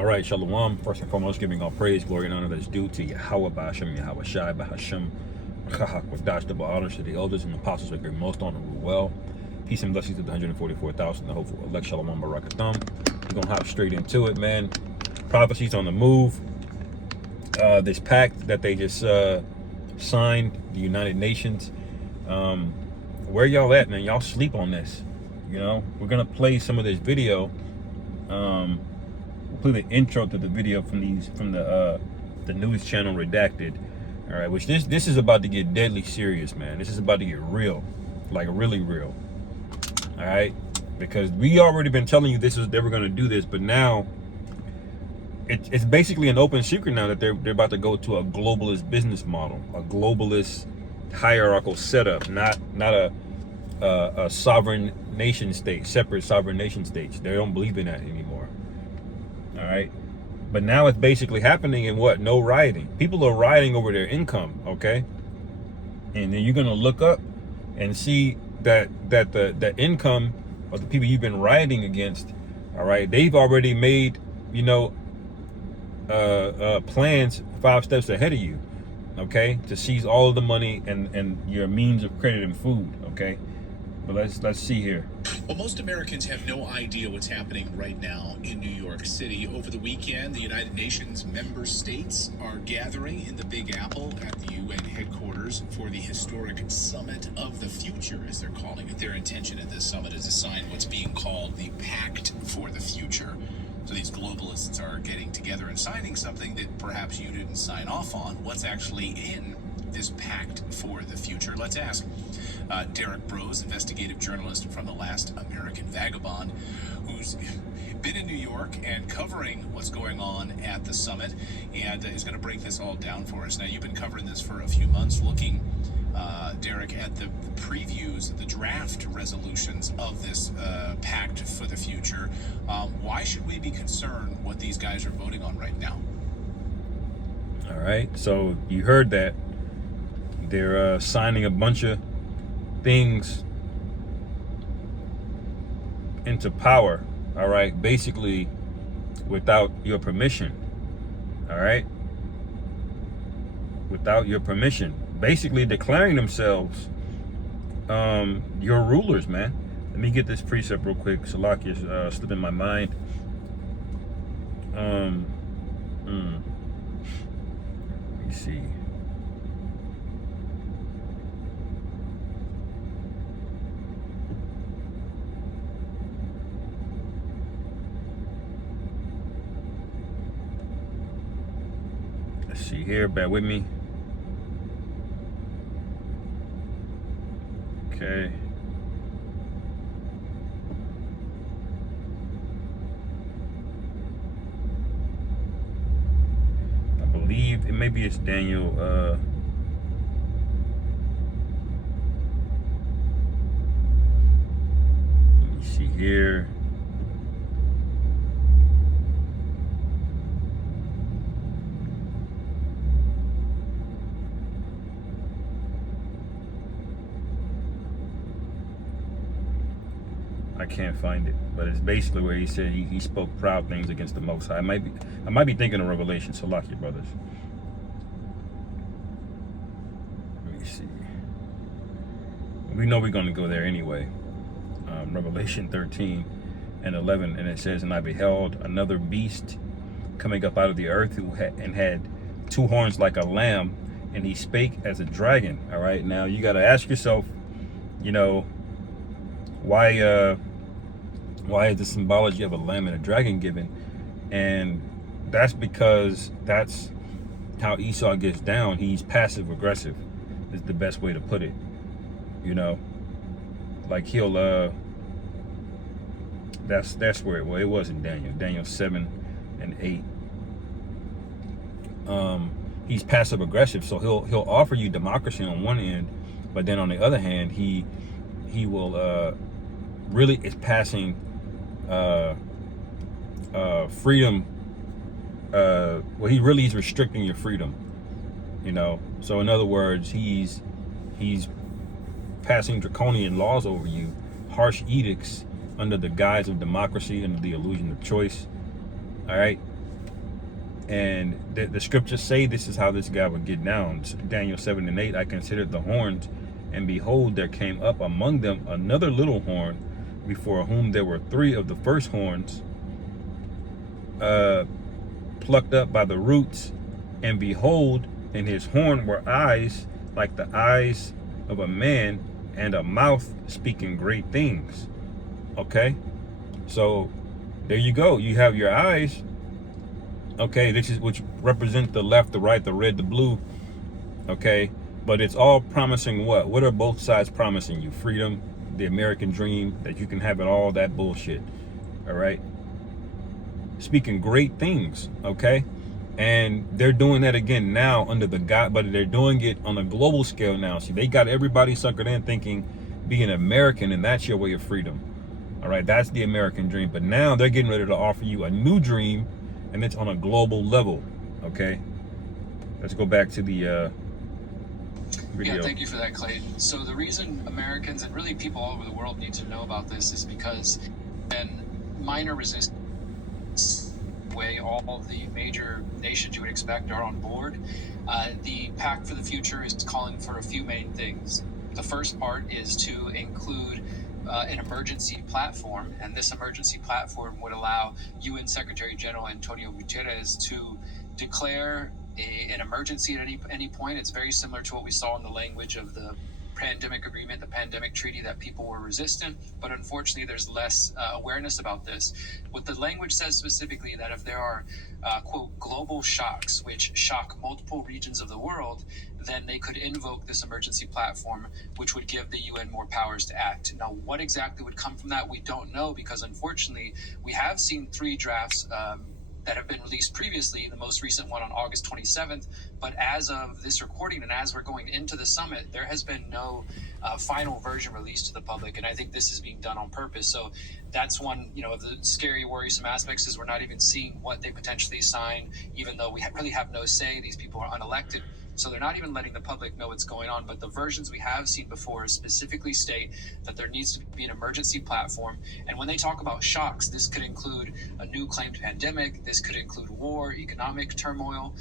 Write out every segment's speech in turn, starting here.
All right, Shalom. First and foremost, giving all praise, glory, and honor that's due to Yahweh, Ba'ashem, Yahweh Shai, Ba'ashem, Chahak, with Dash, double honors to the elders and apostles that great most honor rule well. Peace and blessings to the 144,000, the hopeful elect, Shalom, Barakatham. We're going to hop straight into it, man. Prophecies on the move. This pact that they just signed, the United Nations. Where y'all at, man? Y'all sleep on this. You know, we're going to play some of this video. We'll play the intro to the video from the news channel Redacted. All right, which this is about to get deadly serious, man. This is about to get real, like really real. All right, because we already been telling you they were going to do this, but now it's basically an open secret now that they're about to go to a globalist business model, a globalist hierarchical setup, not a sovereign nation state, separate sovereign nation states. They don't believe in that anymore. All right, but now it's basically happening in what? No rioting. People are rioting over their income, okay? And then you're gonna look up and see that the income of the people you've been rioting against, all right, they've already made, you know, plans 5 steps ahead of you, okay, to seize all of the money and your means of credit and food, okay? But let's see here. Well, most Americans have no idea what's happening right now in New York City. Over the weekend, the United Nations member states are gathering in the Big Apple at the UN headquarters for the historic Summit of the Future, as they're calling it. Their intention at this summit is to sign what's being called the Pact for the Future. So these globalists are getting together and signing something that perhaps you didn't sign off on. What's actually in this Pact for the Future? Let's ask Derek Broze, investigative journalist from The Last American Vagabond, who's been in New York and covering what's going on at the summit, and is going to break this all down for us. Now, you've been covering this for a few months, looking, Derek, at the previews, the draft resolutions of this Pact for the Future. Why should we be concerned what these guys are voting on right now? All right, so you heard that. They're signing a bunch of things into power, all right, basically without your permission, all right, without your permission, basically declaring themselves your rulers, man. Let me get this precept real quick. Salakia's slipping my mind. Let me see. Let's see here, bear with me. Okay. I believe maybe it's Daniel. Let me see here. I can't find it, but it's basically where he said he spoke proud things against the Most High. I might be thinking of Revelation. Salakia, brothers. Let me see. We know we're going to go there anyway. Revelation 13 and 11, and it says, "And I beheld another beast coming up out of the earth, who had 2 horns like a lamb, and he spake as a dragon." All right, now you got to ask yourself, you know, why is the symbology of a lamb and a dragon given? And that's because that's how Esau gets down. He's passive aggressive is the best way to put it. You know, like he'll that's where it was in Daniel 7 and 8. He's passive aggressive, so he'll offer you democracy on one end, but then on the other hand, he will really is passing freedom. Well, he really is restricting your freedom, you know. So in other words, he's passing draconian laws over you, harsh edicts under the guise of democracy, under the illusion of choice. All right, And the scriptures say this is how this guy would get down. Daniel 7:8, I considered the horns, and behold, there came up among them another little horn, before whom there were 3 of the first horns plucked up by the roots. And behold, in his horn were eyes like the eyes of a man, and a mouth speaking great things. Okay, so there you go. You have your eyes. Okay, this is which represent the left, the right, the red, the blue. Okay, but it's all promising what? What are both sides promising you? Freedom, the American dream, that you can have it all, that bullshit. All right, speaking great things. Okay, and they're doing that again now under the God, but they're doing it on a global scale now. See, they got everybody suckered in thinking being American and that's your way of freedom. All right, that's the American dream. But now they're getting ready to offer you a new dream, and it's on a global level. Okay, let's go back to the video. Yeah, thank you for that, Clayton. So the reason Americans and really people all over the world need to know about this is because then minor resistance way all of the major nations you would expect are on board. The Pact for the Future is calling for a few main things. The first part is to include an emergency platform, and this emergency platform would allow UN Secretary General Antonio Guterres to declare an emergency at any point. It's very similar to what we saw in the language of the pandemic agreement, the pandemic treaty, that people were resistant, but unfortunately there's less awareness about this. What the language says specifically, that if there are quote global shocks which shock multiple regions of the world, then they could invoke this emergency platform, which would give the UN more powers to act. Now, what exactly would come from that, we don't know, because unfortunately we have seen 3 drafts that have been released previously, the most recent one on August 27th. But as of this recording and as we're going into the summit, there has been no final version released to the public. And I think this is being done on purpose. So that's one, of the scary, worrisome aspects, is we're not even seeing what they potentially sign, even though we really have no say. These people are unelected. So they're not even letting the public know what's going on. But the versions we have seen before specifically state that there needs to be an emergency platform. And when they talk about shocks, this could include a new claimed pandemic. This could include war, economic turmoil,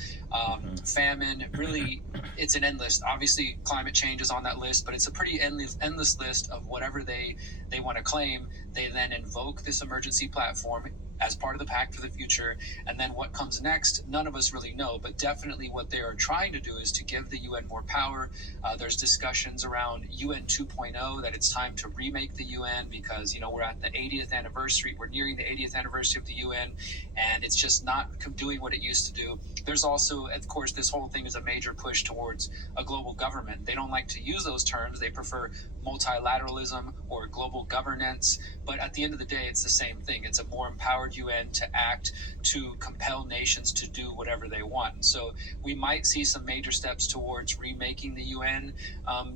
famine. Really, it's an endless. Obviously, climate change is on that list, but it's a pretty endless list of whatever they want to claim. They then invoke this emergency platform as part of the Pact for the Future. And then what comes next, none of us really know, but definitely what they are trying to do is to give the UN more power. There's discussions around UN 2.0, that it's time to remake the UN because, we're at the 80th anniversary. We're nearing the 80th anniversary of the UN, and it's just not doing what it used to do. There's also, of course, this whole thing is a major push towards a global government. They don't like to use those terms. They prefer multilateralism or global governance. But at the end of the day, it's the same thing. It's a more empowered UN to act, to compel nations to do whatever they want. And so we might see some major steps towards remaking the UN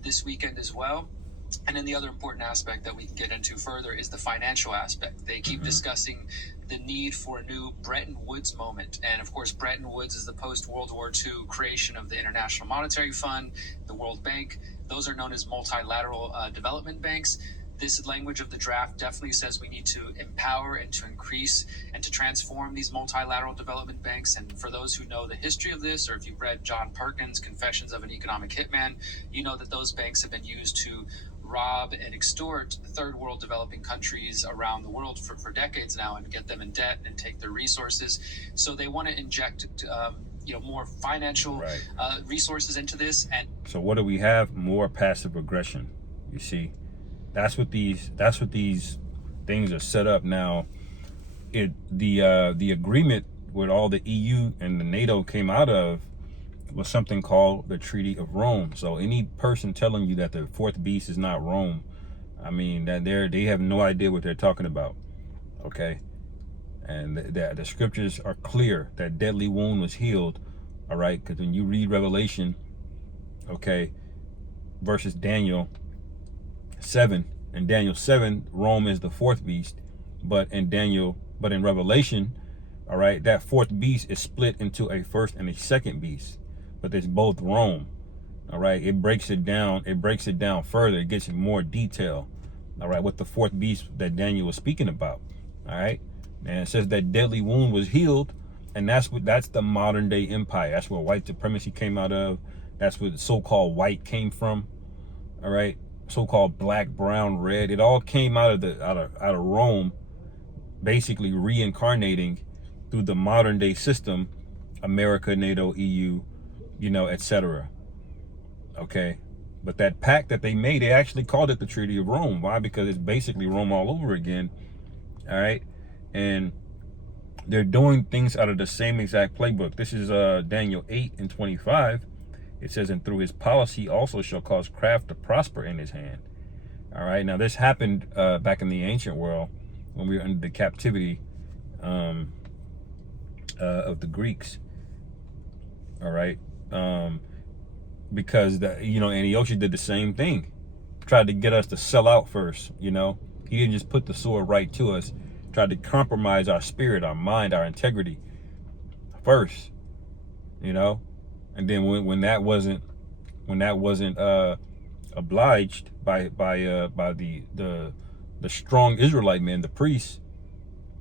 this weekend as well. And then the other important aspect that we can get into further is the financial aspect. They keep discussing the need for a new Bretton Woods moment. And of course, Bretton Woods is the post-World War II creation of the International Monetary Fund, the World Bank. Those are known as multilateral development banks. This language of the draft definitely says we need to empower and to increase and to transform these multilateral development banks. And for those who know the history of this, or if you've read John Perkins' Confessions of an Economic Hitman, you know that those banks have been used to rob and extort third world developing countries around the world for decades now, and get them in debt and take their resources. So they want to inject more financial resources into this. And so what do we have? More passive aggression. You see, that's what these things are set up now. The agreement with all the EU and the NATO came out of was something called the Treaty of Rome. So any person telling you that the fourth beast is not Rome, I mean, that they have no idea what they're talking about. Okay, and the scriptures are clear that deadly wound was healed. All right, because when you read Revelation, okay, versus Daniel 7, in Daniel 7, Rome is the fourth beast, but in Revelation, all right, that fourth beast is split into a first and a second beast, but it's both Rome. All right, it breaks it down further. It gets in more detail. All right, what the fourth beast that Daniel was speaking about. All right, and it says that deadly wound was healed. And that's the modern day empire. That's where white supremacy came out of. That's where the so-called white came from. All right, so-called black, brown, red. It all came out of Rome, basically reincarnating through the modern day system, America, NATO, EU, etc. Okay, but that pact that they made, they actually called it the Treaty of Rome. Why? Because it's basically Rome all over again. All right, and they're doing things out of the same exact playbook. This is Daniel 8:25. It says, and through his policy also shall cause craft to prosper in his hand. All right, now this happened back in the ancient world when we were under the captivity of the Greeks. All right, because Antiochus did the same thing, tried to get us to sell out first. He didn't just put the sword right to us, tried to compromise our spirit, our mind, our integrity first. And then when that wasn't obliged by the strong Israelite men, the priests,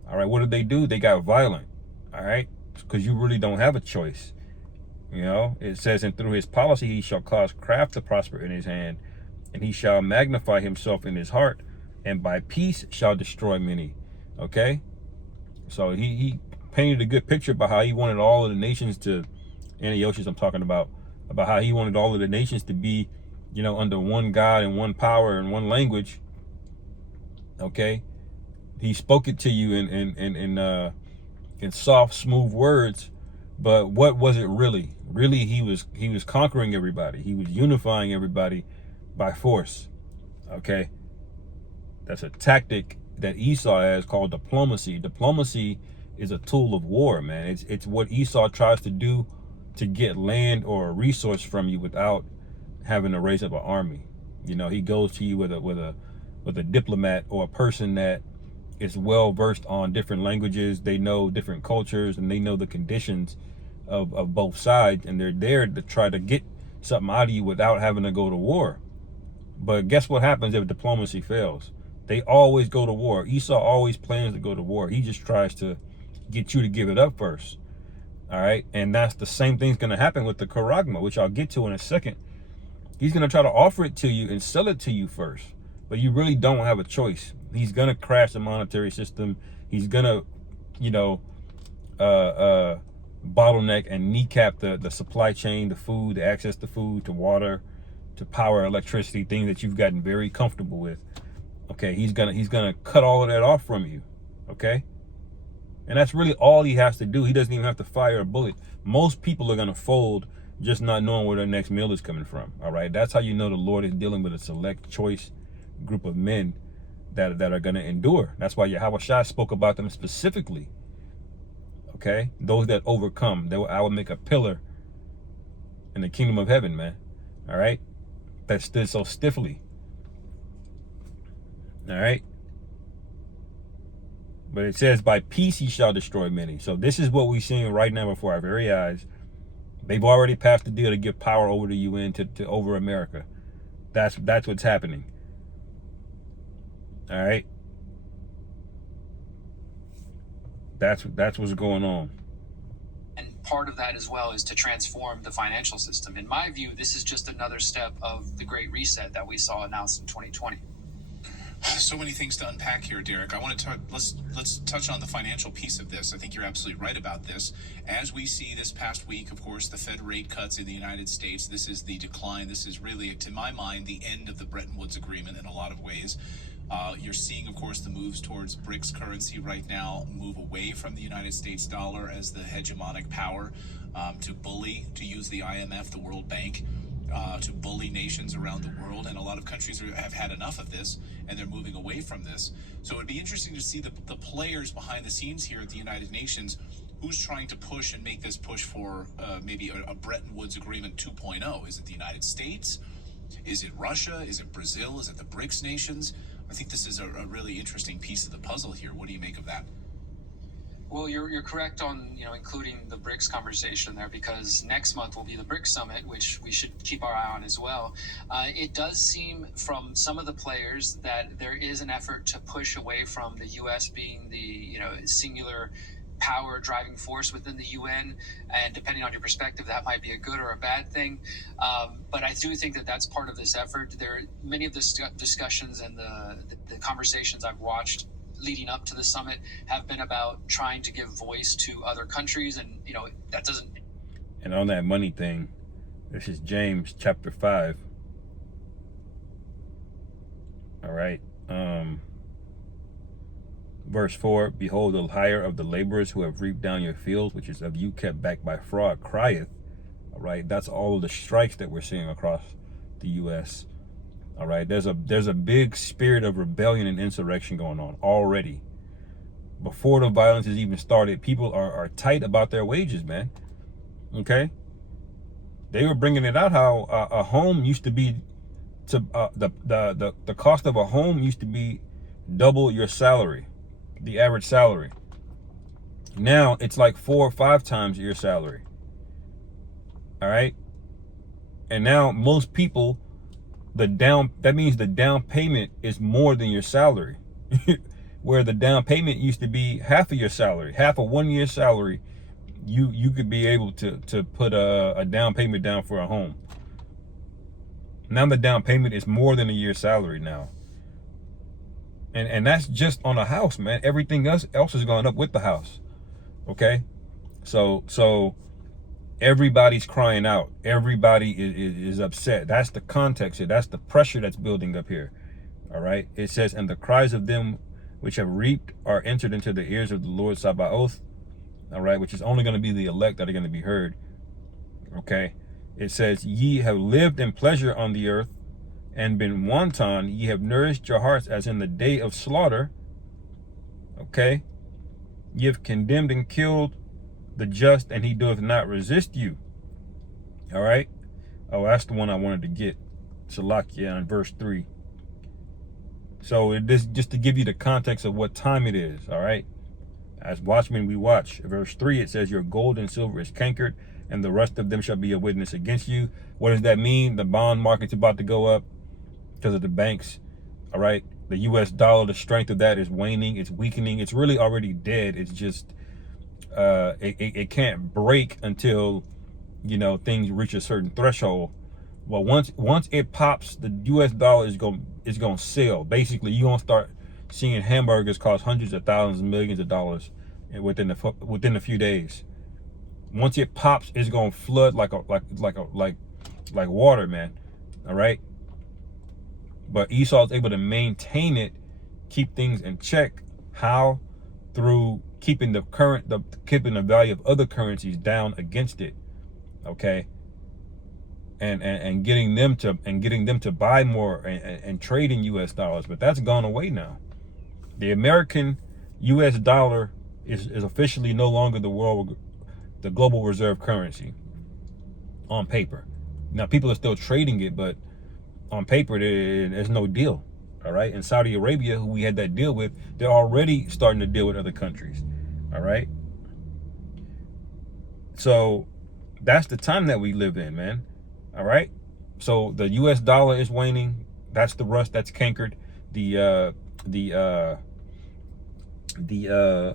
all right, what did they do? They got violent, all right, because you really don't have a choice. It says, and through his policy he shall cause craft to prosper in his hand, and he shall magnify himself in his heart, and by peace shall destroy many. Okay, so he painted a good picture about how he wanted all of the nations to, Antiochus I'm talking about how he wanted all of the nations to be, under one God and one power and one language. Okay, he spoke it to you in soft, smooth words, but what was it really? Really, he was conquering everybody. He was unifying everybody by force. Okay, that's a tactic that Esau has called diplomacy. Diplomacy is a tool of war, man. It's what Esau tries to do to get land or a resource from you without having to raise up an army. He goes to you with a diplomat or a person that is well versed on different languages. They know different cultures and they know the conditions of both sides, and they're there to try to get something out of you without having to go to war. But guess what happens if diplomacy fails? They always go to war. Esau always plans to go to war. He just tries to get you to give it up first. All right, and that's the same thing's going to happen with the charagma, which I'll get to in a second. He's going to try to offer it to you and sell it to you first, but you really don't have a choice. He's going to crash the monetary system. He's going to, bottleneck and kneecap the supply chain, the food, the access to food, to water, to power, electricity, things that you've gotten very comfortable with. Okay, he's gonna cut all of that off from you. Okay. And that's really all he has to do. He doesn't even have to fire a bullet. Most people are going to fold just not knowing where their next meal is coming from. All right. That's how you know the Lord is dealing with a select choice group of men that are going to endure. That's why Yahweh Shai spoke about them specifically. Okay. Those that overcome, I will make a pillar in the kingdom of heaven, man. All right. That stood so stiffly. All right. But it says, by peace he shall destroy many. So this is what we're seeing right now before our very eyes. They've already passed the deal to give power over the UN to over America. That's what's happening. All right. That's what's going on. And part of that as well is to transform the financial system. In my view, this is just another step of the Great Reset that we saw announced in 2020. So many things to unpack here, Derek. I want to let's touch on the financial piece of this. I think you're absolutely right about this. As we see this past week, of course, the Fed rate cuts in the United States. This is the decline. This is really, to my mind, the end of the Bretton Woods Agreement in a lot of ways. You're seeing, of course, the moves towards BRICS currency right now move away from the United States dollar as the hegemonic power to bully, to use the IMF, the World Bank, to bully nations around the world. And a lot of countries have had enough of this, and they're moving away from this. So it'd be interesting to see the players behind the scenes here at the United Nations. Who's trying to push and make this push for maybe a Bretton Woods Agreement 2.0? Is it the United States? Is it Russia? Is it Brazil? Is it the BRICS nations? I think this is a really interesting piece of the puzzle here. What do you make of that? Well, you're correct on including the BRICS conversation there, because next month will be the BRICS summit, which we should keep our eye on as well. It does seem from some of the players that there is an effort to push away from the U.S. being the singular power driving force within the UN, and depending on your perspective, that might be a good or a bad thing. But I do think that that's part of this effort. There, many of the discussions and the conversations I've watched leading up to the summit have been about trying to give voice to other countries, and that doesn't. And on that money thing, this is James chapter 5. All right. Verse 4, behold, the hire of the laborers who have reaped down your fields, which is of you kept back by fraud, crieth. All right. That's all of the strikes that we're seeing across the U.S. All right. There's a big spirit of rebellion and insurrection going on already. Before the violence has even started, people are tight about their wages, man. Okay. They were bringing it out how a home used to be the cost of a home used to be double your salary, the average salary. Now it's like 4 or 5 times your salary. All right. And now most people, that means the down payment is more than your salary. Where the down payment used to be half of your salary, half of 1 year's salary, you could be able to put a down payment down for a home. Now the down payment is more than a year's salary now. And that's just on a house, man. Everything else is going up with the house. Okay? So everybody's crying out. Everybody is upset. That's the context here. That's the pressure that's building up here. All right? It says, and the cries of them which have reaped are entered into the ears of the Lord Sabaoth. All right? Which is only going to be the elect that are going to be heard. Okay? It says, ye have lived in pleasure on the earth, and been wanton. Ye have nourished your hearts as in the day of slaughter. Okay? Ye have condemned and killed the just, and he doeth not resist you. All right? Oh, that's the one I wanted to get. Salakia in verse 3. So this just to give you the context of what time it is. All right? As watchmen we watch. Verse 3, it says, your gold and silver is cankered, and the rest of them shall be a witness against you. What does that mean? The bond market's about to go up because of the banks. All right. The US dollar, the strength of that is waning. It's weakening. It's really already dead. It's just it can't break until things reach a certain threshold. Well, once it pops, the US dollar is going to sell. Basically, you're going to start seeing hamburgers cost hundreds of thousands and millions of dollars within a few days. Once it pops, it's gonna flood like water, man. All right. But Esau is able to maintain it, keep things in check. How? Through keeping keeping the value of other currencies down against it. Okay. And getting them to buy more and trade in US dollars. But that's gone away now. The American US dollar is officially no longer the global reserve currency on paper. Now people are still trading it, but on paper there's no deal. All right. In Saudi Arabia, who we had that deal with, they're already starting to deal with other countries. All right. So that's the time that we live in, man. All right. So the US dollar is waning. That's the rust that's cankered.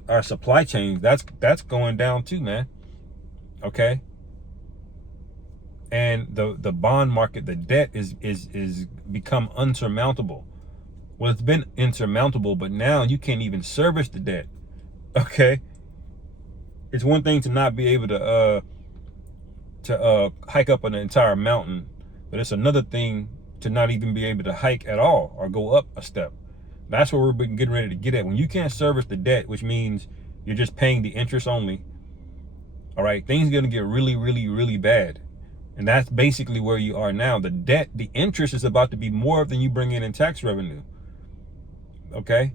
Our supply chain, that's going down too, man. Okay. And the bond market, the debt is become unsurmountable. Well, it's been insurmountable, but now you can't even service the debt. Okay. It's one thing to not be able to hike up an entire mountain, but it's another thing to not even be able to hike at all or go up a step. That's what we're getting ready to get at. When you can't service the debt, which means you're just paying the interest only. All right, things are going to get really, really, really bad. And that's basically where you are now. The debt, the interest is about to be more than you bring in tax revenue. Okay?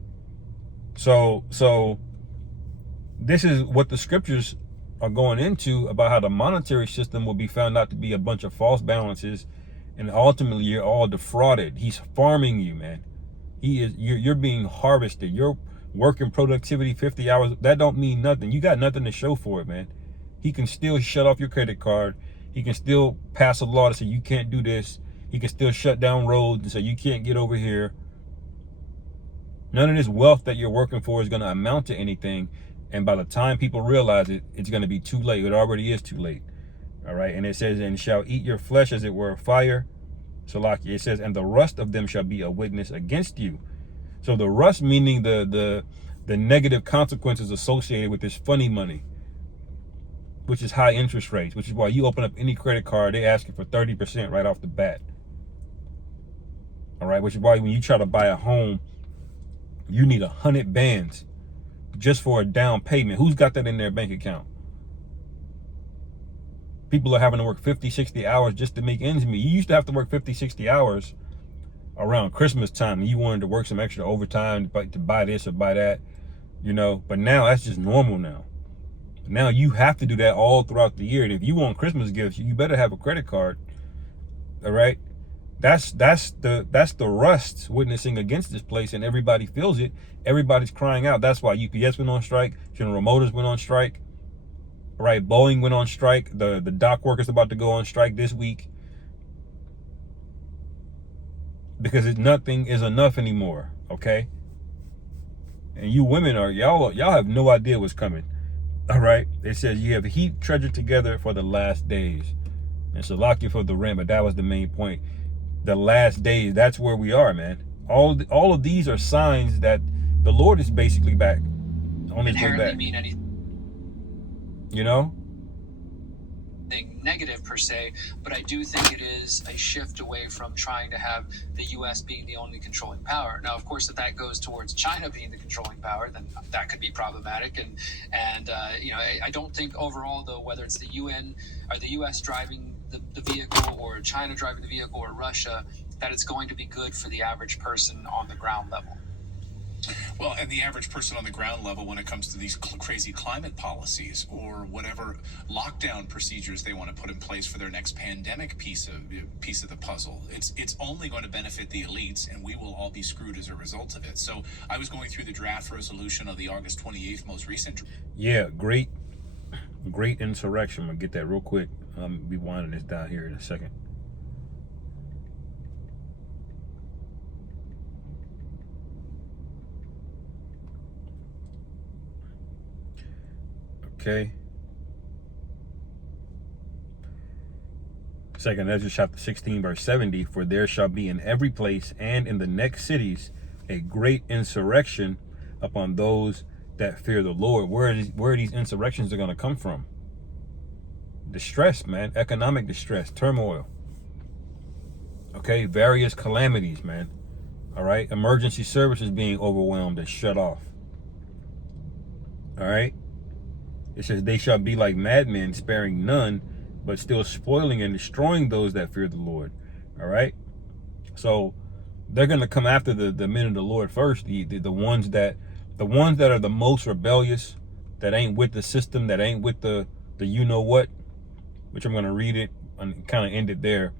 So this is what the scriptures are going into about how the monetary system will be found out to be a bunch of false balances, and ultimately you're all defrauded. He's farming you, man. You're being harvested. You're working productivity 50 hours. That don't mean nothing. You got nothing to show for it, man. He can still shut off your credit card. He can still pass a law to say you can't do this. He can still shut down roads and say you can't get over here. None of this wealth that you're working for is going to amount to anything. And by the time people realize it, it's going to be too late. It already is too late. All right. And it says, and shall eat your flesh as it were fire. Salaki. It says, and the rust of them shall be a witness against you. So the rust meaning the negative consequences associated with this funny money, which is high interest rates, which is why you open up any credit card, they ask you for 30% right off the bat. All right. Which is why when you try to buy a home, you need 100 bands just for a down payment. Who's got that in their bank account? People are having to work 50, 60 hours just to make ends meet. You used to have to work 50, 60 hours around Christmas time, and you wanted to work some extra overtime to buy this or buy that, you know. But now that's just normal now. Now you have to do that all throughout the year. And if you want Christmas gifts, you better have a credit card. All right. That's the rust witnessing against this place, and everybody feels it. Everybody's crying out. That's why UPS went on strike. General Motors went on strike. Right, Boeing went on strike. The dock workers about to go on strike this week because nothing is enough anymore. Okay, and you women y'all have no idea what's coming. All right, it says you have heaped treasure together for the last days, and so lock you for the rent. But that was the main point. The last days, that's where we are, man. All of these are signs that the Lord is basically back on his way back. Mean anything, you know, negative per se, but I do think it is a shift away from trying to have the U.S. being the only controlling power. Now, of course, if that goes towards China being the controlling power, then that could be problematic. And you know, I don't think overall, though, whether it's the UN or the U.S. driving the vehicle or China driving the vehicle or Russia, that it's going to be good for the average person on the ground level. Well, and the average person on the ground level when it comes to these crazy climate policies or whatever lockdown procedures they want to put in place for their next pandemic piece of the puzzle, it's only going to benefit the elites, and we will all be screwed as a result of it. So I was going through the draft resolution of the August 28th most recent. Yeah, great insurrection. I'm gonna get that real quick. I'll be winding this down here in a second. Okay. Second Ezra chapter 16 verse 70, for there shall be in every place and in the next cities a great insurrection upon those that fear the Lord. Where these insurrections are going to come from? Distress, man. Economic distress, turmoil. Okay, various calamities, man. All right, emergency services being overwhelmed and shut off. All right. It says they shall be like madmen, sparing none, but still spoiling and destroying those that fear the Lord. All right. So they're going to come after the men of the Lord first. The ones that are the most rebellious, that ain't with the system, that ain't with the you know what, which I'm going to read it and kind of end it there.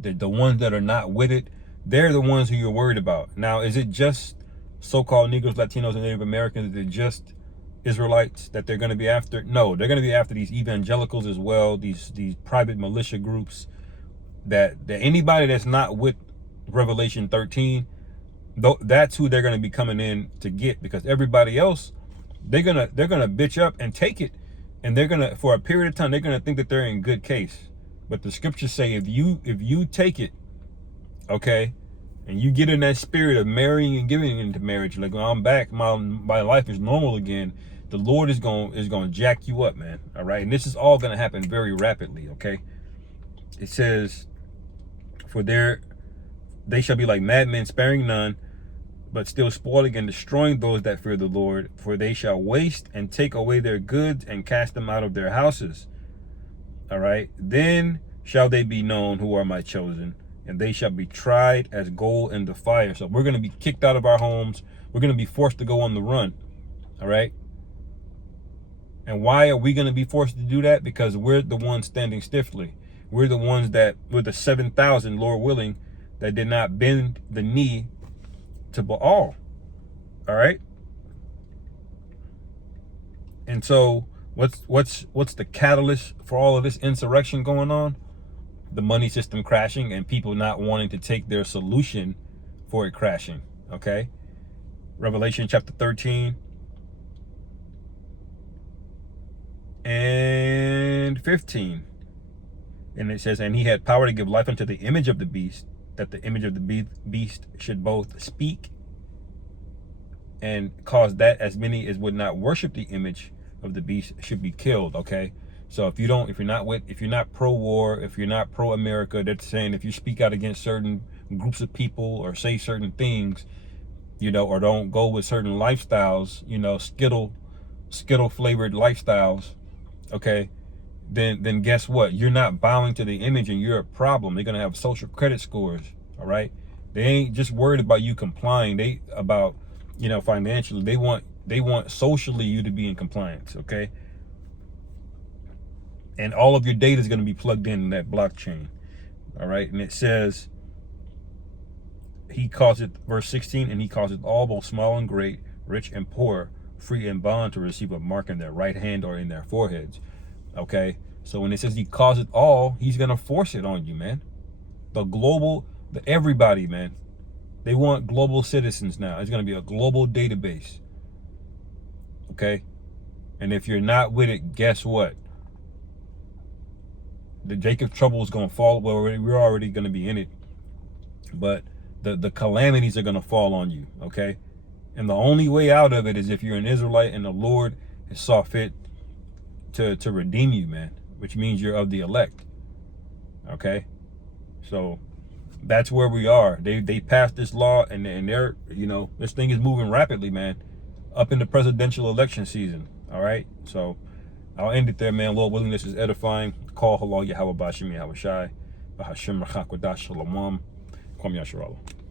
The ones that are not with it, they're the ones who you're worried about. Now, is it just so-called Negroes, Latinos, and Native Americans? Is it just Israelites that they're going to be after? No, they're going to be after these evangelicals as well, these private militia groups, that anybody that's not with Revelation 13, that's who they're going to be coming in to get, because everybody else, they're going to bitch up and take it, and they're going to, for a period of time, they're going to think that they're in good case. But the scriptures say if you take it, okay, and you get in that spirit of marrying and giving into marriage, like, I'm back, my life is normal again, the Lord is going to jack you up, man. All right. And this is all going to happen very rapidly. Okay. It says, for they shall be like madmen, sparing none, but still spoiling and destroying those that fear the Lord. For they shall waste and take away their goods and cast them out of their houses. All right. Then shall they be known who are my chosen, and they shall be tried as gold in the fire. So we're going to be kicked out of our homes. We're going to be forced to go on the run. All right. And why are we going to be forced to do that? Because we're the ones standing stiffly. We're the ones we're the 7,000, Lord willing, that did not bend the knee to Baal. All right. And so what's the catalyst for all of this insurrection going on? The money system crashing and people not wanting to take their solution for it crashing. Okay. Revelation chapter 13. and 15. And it says, and he had power to give life unto the image of the beast, that the image of the beast should both speak and cause that as many as would not worship the image of the beast should be killed. Okay, so if you're not pro-war, if you're not pro-America, they're saying if you speak out against certain groups of people or say certain things, you know, or don't go with certain lifestyles, you know, Skittle flavored lifestyles, okay, then guess what? You're not bowing to the image and you're a problem. They're gonna have social credit scores. All right, they ain't just worried about you complying. They about, you know, financially. They want socially you to be in compliance. Okay, and all of your data is going to be plugged in that blockchain. All right, and it says he calls it, verse 16, and he calls it all, both small and great, rich and poor, free and bond, to receive a mark in their right hand or in their foreheads. Okay, so when it says he calls it all, he's going to force it on you, man. The everybody, man. They want global citizens now. It's going to be a global database. Okay, and if you're not with it, guess what? The Jacob trouble is going to fall. Well, we're already going to be in it, but the calamities are going to fall on you. Okay, and the only way out of it is if you're an Israelite and the Lord has saw fit to redeem you, man, which means you're of the elect. Okay, so that's where we are. They passed this law, and they're, you know, this thing is moving rapidly, man, up in the presidential election season. All right, so I'll end it there, man. Lord willing, this is edifying. Call halal Yahweh Bashim Yahweh Shai, Bahashim Rachak Wadash Shalom, Kwam Yasharallah.